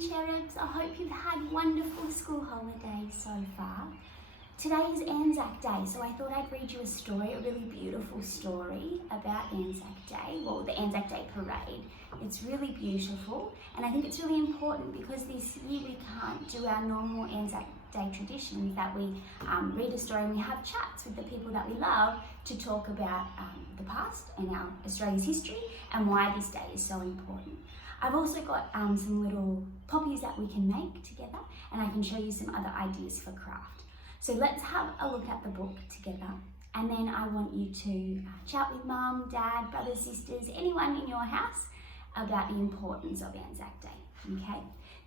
cherubs. I hope you've had wonderful school holidays so far. Today is Anzac Day, so I thought I'd read you a story, a really beautiful story about Anzac Day, well, the Anzac Day Parade. It's really beautiful, and I think it's really important because this year we can't do our normal Anzac Day traditions that we read a story and we have chats with the people that we love to talk about the past and our Australia's history and why this day is so important. I've also got some little poppies that we can make together, and I can show you some other ideas for craft. So let's have a look at the book together, and then I want you to chat with Mum, Dad, brothers, sisters, anyone in your house about the importance of Anzac Day, okay?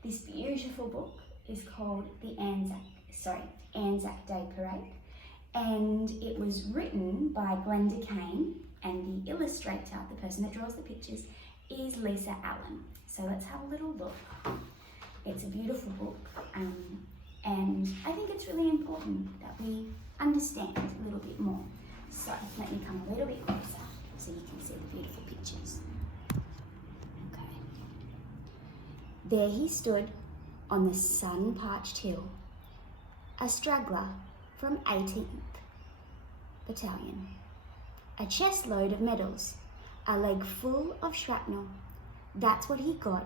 This beautiful book is called the Anzac Day Parade, and it was written by Glenda Kane, and the illustrator, the person that draws the pictures, is Lisa Allen. So let's have a little look. It's a beautiful book, and I think it's really important that we understand a little bit more. So let me come a little bit closer so you can see the beautiful pictures. Okay. There he stood on the sun-parched hill, a straggler from 18th Battalion, a chest load of medals, a leg full of shrapnel. That's what he got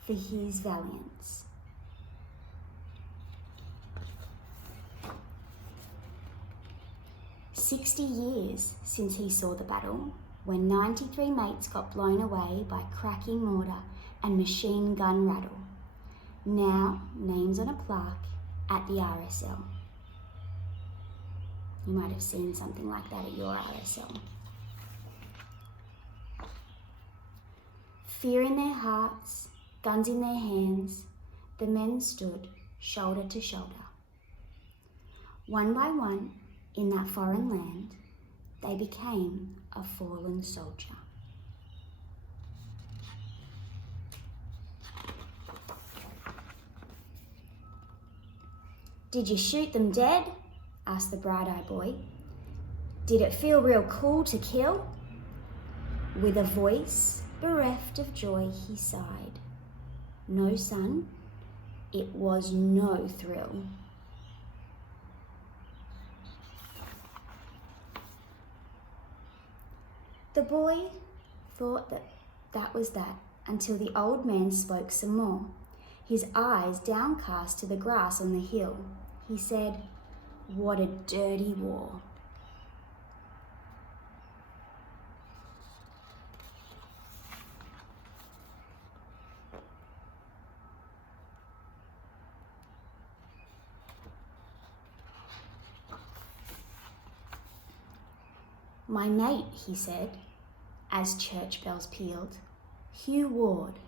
for his valiance. "60 years since he saw the battle, when 93 mates got blown away by cracking mortar and machine gun rattle. Now, names on a plaque at the RSL." You might have seen something like that at your RSL. Fear in their hearts, guns in their hands, the men stood shoulder to shoulder. One by one, in that foreign land, they became a fallen soldier. "Did you shoot them dead?" asked the bright-eyed boy. "Did it feel real cool to kill?" With a voice bereft of joy, he sighed. "No, son, it was no thrill." The boy thought that was that until the old man spoke some more, his eyes downcast to the grass on the hill. He said, "What a dirty war." "My mate," he said, as church bells pealed, "Hugh Ward.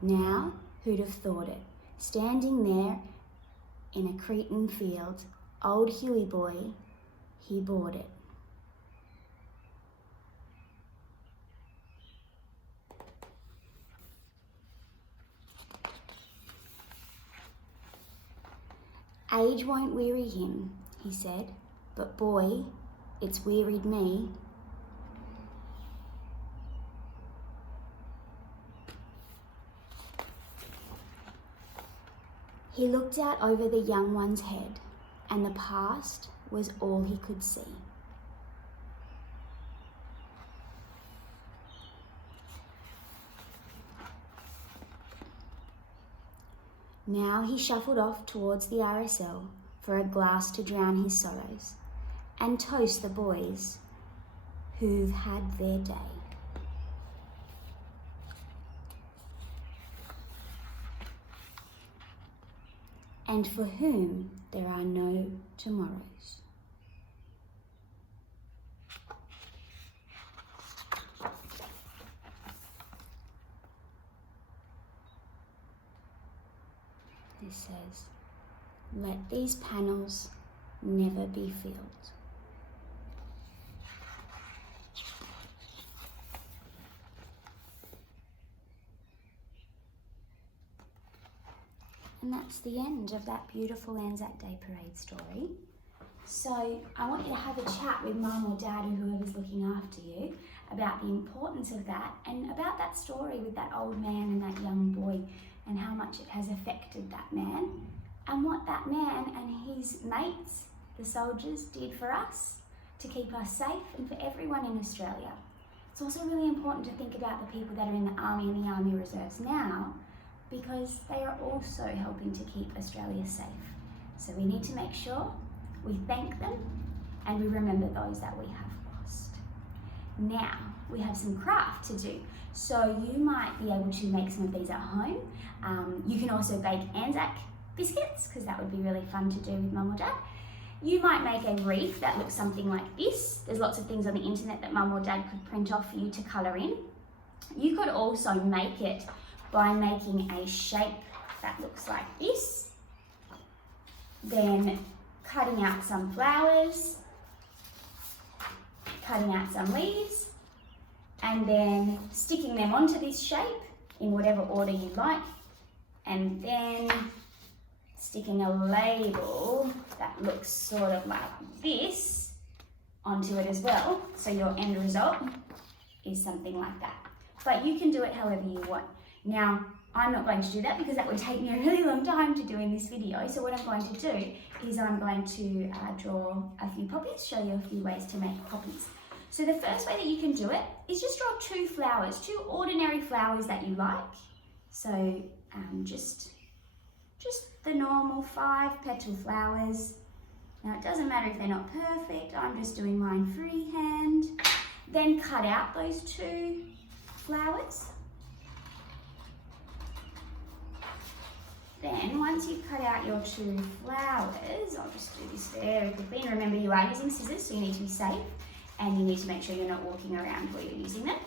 Now, who'd have thought it, standing there in a Cretan field, old Hughie boy, he bought it." "Age won't weary him," he said, "but boy, it's wearied me." He looked out over the young one's head, and the past was all he could see. Now he shuffled off towards the RSL for a glass to drown his sorrows and toast the boys who've had their day. And for whom there are no tomorrows. This says, "Let these panels never be filled." And that's the end of that beautiful Anzac Day Parade story. So I want you to have a chat with Mum or Dad or whoever's looking after you about the importance of that and about that story with that old man and that young boy and how much it has affected that man and what that man and his mates, the soldiers, did for us to keep us safe and for everyone in Australia. It's also really important to think about the people that are in the Army and the Army Reserves now, because they are also helping to keep Australia safe. So we need to make sure we thank them and we remember those that we have lost. Now, we have some craft to do. So you might be able to make some of these at home. You can also bake Anzac biscuits, because that would be really fun to do with Mum or Dad. You might make a wreath that looks something like this. There's lots of things on the internet that Mum or Dad could print off for you to colour in. You could also make it by making a shape that looks like this. Then cutting out some flowers, cutting out some leaves, and then sticking them onto this shape in whatever order you like, and then sticking a label that looks sort of like this onto it as well, so your end result is something like that. But you can do it however you want. Now, I'm not going to do that because that would take me a really long time to do in this video. So what I'm going to do is I'm going to draw a few poppies, show you a few ways to make poppies. So the first way that you can do it is just draw 2 flowers, 2 ordinary flowers that you like. So just the normal 5-petal flowers. Now it doesn't matter if they're not perfect, I'm just doing mine freehand. Then cut out those 2 flowers. Then once you've cut out your 2 flowers, I'll just do this very quickly. And remember, you are using scissors, so you need to be safe. And you need to make sure you're not walking around while you're using them.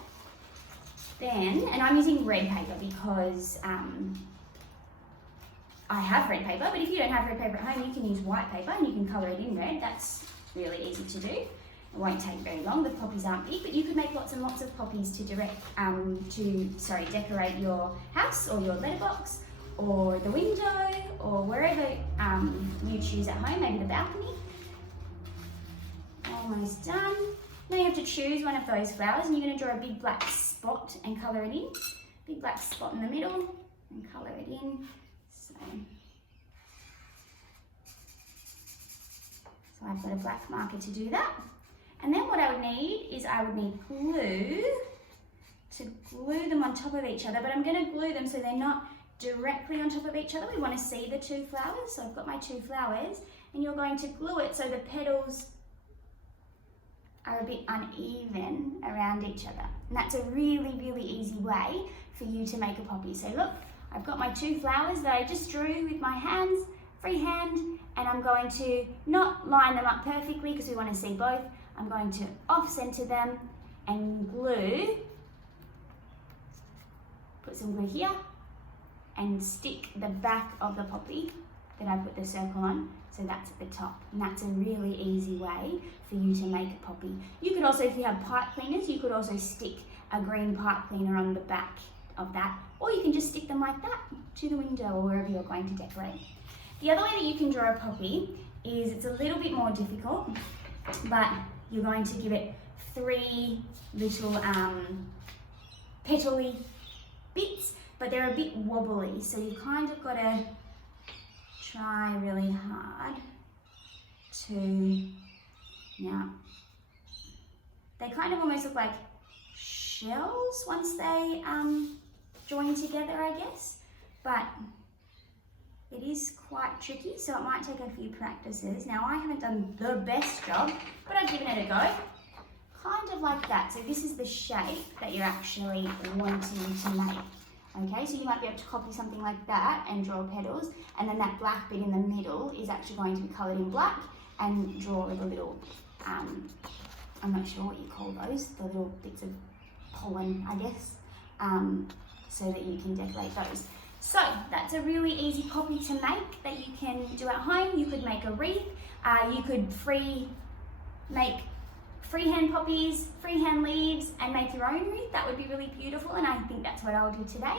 Then, and I'm using red paper because I have red paper, but if you don't have red paper at home, you can use white paper and you can colour it in red. That's really easy to do. It won't take very long. The poppies aren't big, but you could make lots and lots of poppies to decorate your house or your letterbox or the window or wherever you choose at home, maybe the balcony. Almost done. Now you have to choose one of those flowers and you're going to draw a big black spot and colour it in. Big black spot in the middle and colour it in. So I've got a black marker to do that. And then what I would need is glue to glue them on top of each other, but I'm going to glue them so they're not directly on top of each other. We want to see the 2 flowers, so I've got my 2 flowers and you're going to glue it so the petals are a bit uneven around each other. And that's a really, really easy way for you to make a poppy. So look, I've got my 2 flowers that I just drew with my hands, freehand, and I'm going to not line them up perfectly because we want to see both. I'm going to off-center them and glue, put some glue here, and stick the back of the poppy that I put the circle on, so that's at the top. And that's a really easy way for you to make a poppy. You could also, if you have pipe cleaners, you could also stick a green pipe cleaner on the back of that, or you can just stick them like that to the window or wherever you're going to decorate. The other way that you can draw a poppy is, it's a little bit more difficult, but you're going to give it 3 little petally bits, but they're a bit wobbly, so you've kind of got to try really hard to, now, they kind of almost look like shells once they join together, I guess, but it is quite tricky, so it might take a few practices. Now, I haven't done the best job, but I've given it a go. Kind of like that. So this is the shape that you're actually wanting to make. Okay, so you might be able to copy something like that and draw petals, and then that black bit in the middle is actually going to be coloured in black, and draw the little, I'm not sure what you call those, the little bits of pollen, I guess, so that you can decorate those. So that's a really easy poppy to make that you can do at home. You could make a wreath, you could make freehand poppies, freehand leaves, and make your own wreath. That would be really beautiful, and I think that's what I'll do today.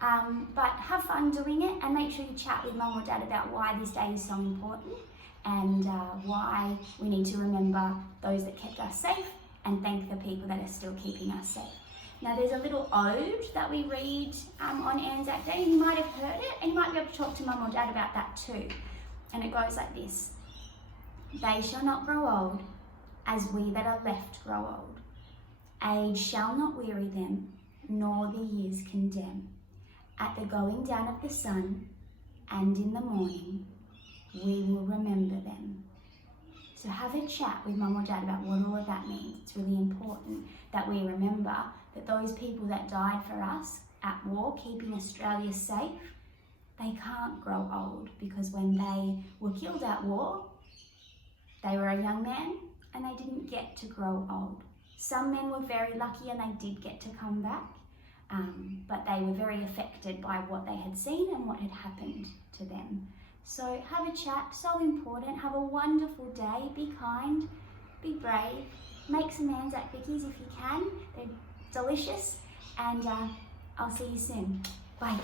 But have fun doing it, and make sure you chat with Mum or Dad about why this day is so important, and why we need to remember those that kept us safe and thank the people that are still keeping us safe. Now there's a little ode that we read on Anzac Day, and you might have heard it, and you might be able to talk to Mum or Dad about that too. And it goes like this: they shall not grow old as we that are left grow old. Age shall not weary them, nor the years condemn. At the going down of the sun and in the morning, we will remember them. So have a chat with Mum or Dad about what all of that means. It's really important that we remember that those people that died for us at war, keeping Australia safe, they can't grow old, because when they were killed at war, they were a young man and they didn't get to grow old. Some men were very lucky and they did get to come back, but they were very affected by what they had seen and what had happened to them. So have a chat, so important. Have a wonderful day. Be kind, be brave. Make some Anzac cookies if you can. They're delicious, and I'll see you soon. Bye.